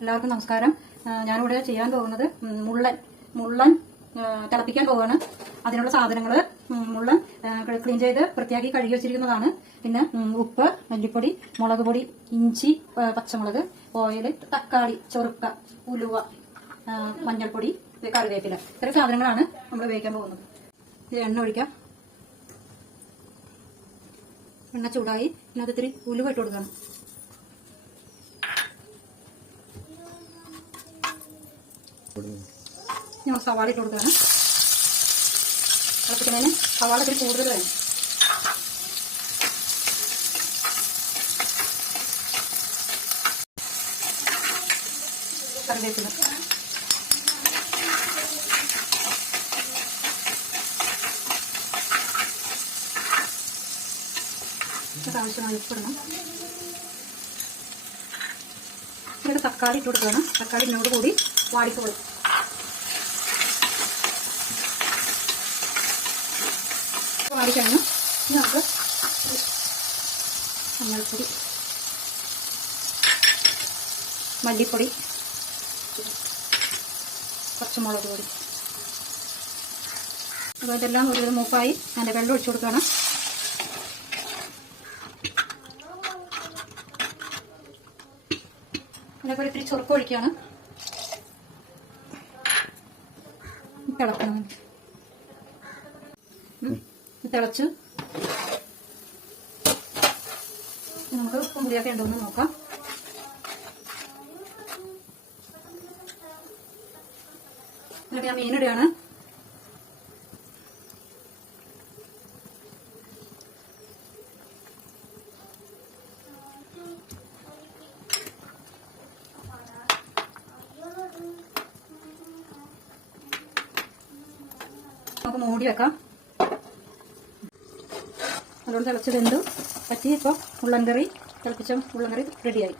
എല്ലാവർക്കും നമസ്കാരം. ഞാനിവിടെ ചെയ്യാൻ പോകുന്നത് മുള്ളൻ തിളപ്പിക്കാൻ പോവുകയാണ്. അതിനുള്ള സാധനങ്ങൾ മുള്ളൻ ക്ലീൻ ചെയ്ത് വൃത്തിയാക്കി കഴുകി വെച്ചിരിക്കുന്നതാണ്. പിന്നെ ഉപ്പ്, മല്ലിപ്പൊടി, മുളക് പൊടി, ഇഞ്ചി, പച്ചമുളക്, ഓയിൽ, തക്കാളി, ചൊറുക്ക, ഉലുവ, മഞ്ഞൾപ്പൊടി, കറിവേപ്പില. ഇത്രയും സാധനങ്ങളാണ് നമ്മൾ ഉപയോഗിക്കാൻ പോകുന്നത്. ഇത് എണ്ണ ഒഴിക്കാം. എണ്ണ ചൂടായി ഇതിനകത്ത് ഇത്തിരി ഉലുവ ഇട്ട് കൊടുക്കണം. ഞാൻ സവാള ഇട്ട് കൊടുക്കുകയാണ്. തിളപ്പിക്കുന്നതിന് സവാള ഇത്തിരി കൂടുതൽ വേണം. കറിവേപ്പില, ആവശ്യമായി ഉപ്പിടണം. ഇവിടെ തക്കാളി ഇട്ട് കൊടുക്കണം. തക്കാളി ഇതിനോട് കൂടി വാടിക്കോളും. വാടിക്കഴിഞ്ഞു നമുക്ക് മഞ്ഞൾപ്പൊടി, മല്ലിപ്പൊടി, പച്ചമുളക് പൊടി, അപ്പോൾ ഇതെല്ലാം ഒരു മൂപ്പായി അതിൻ്റെ വെള്ളം ഒഴിച്ചു കൊടുക്കണം. അതേപോലെ ഇത്തിരി ചൊറുക്ക ഒഴിക്കുകയാണ്. തിളക്കണം. തിളച്ച് നമുക്ക് പുളിയൊക്കെ ഉണ്ടോന്ന് നോക്കാം. എന്നിട്ട് ഞാൻ മീനിടുകയാണ്. നമുക്ക് മൂടി വെക്കാം. അതുകൊണ്ട് തിളച്ച് വെന്തു പറ്റി. ഇപ്പോൾ തിളപ്പിച്ച മുള്ളൻ കറി റെഡിയായി.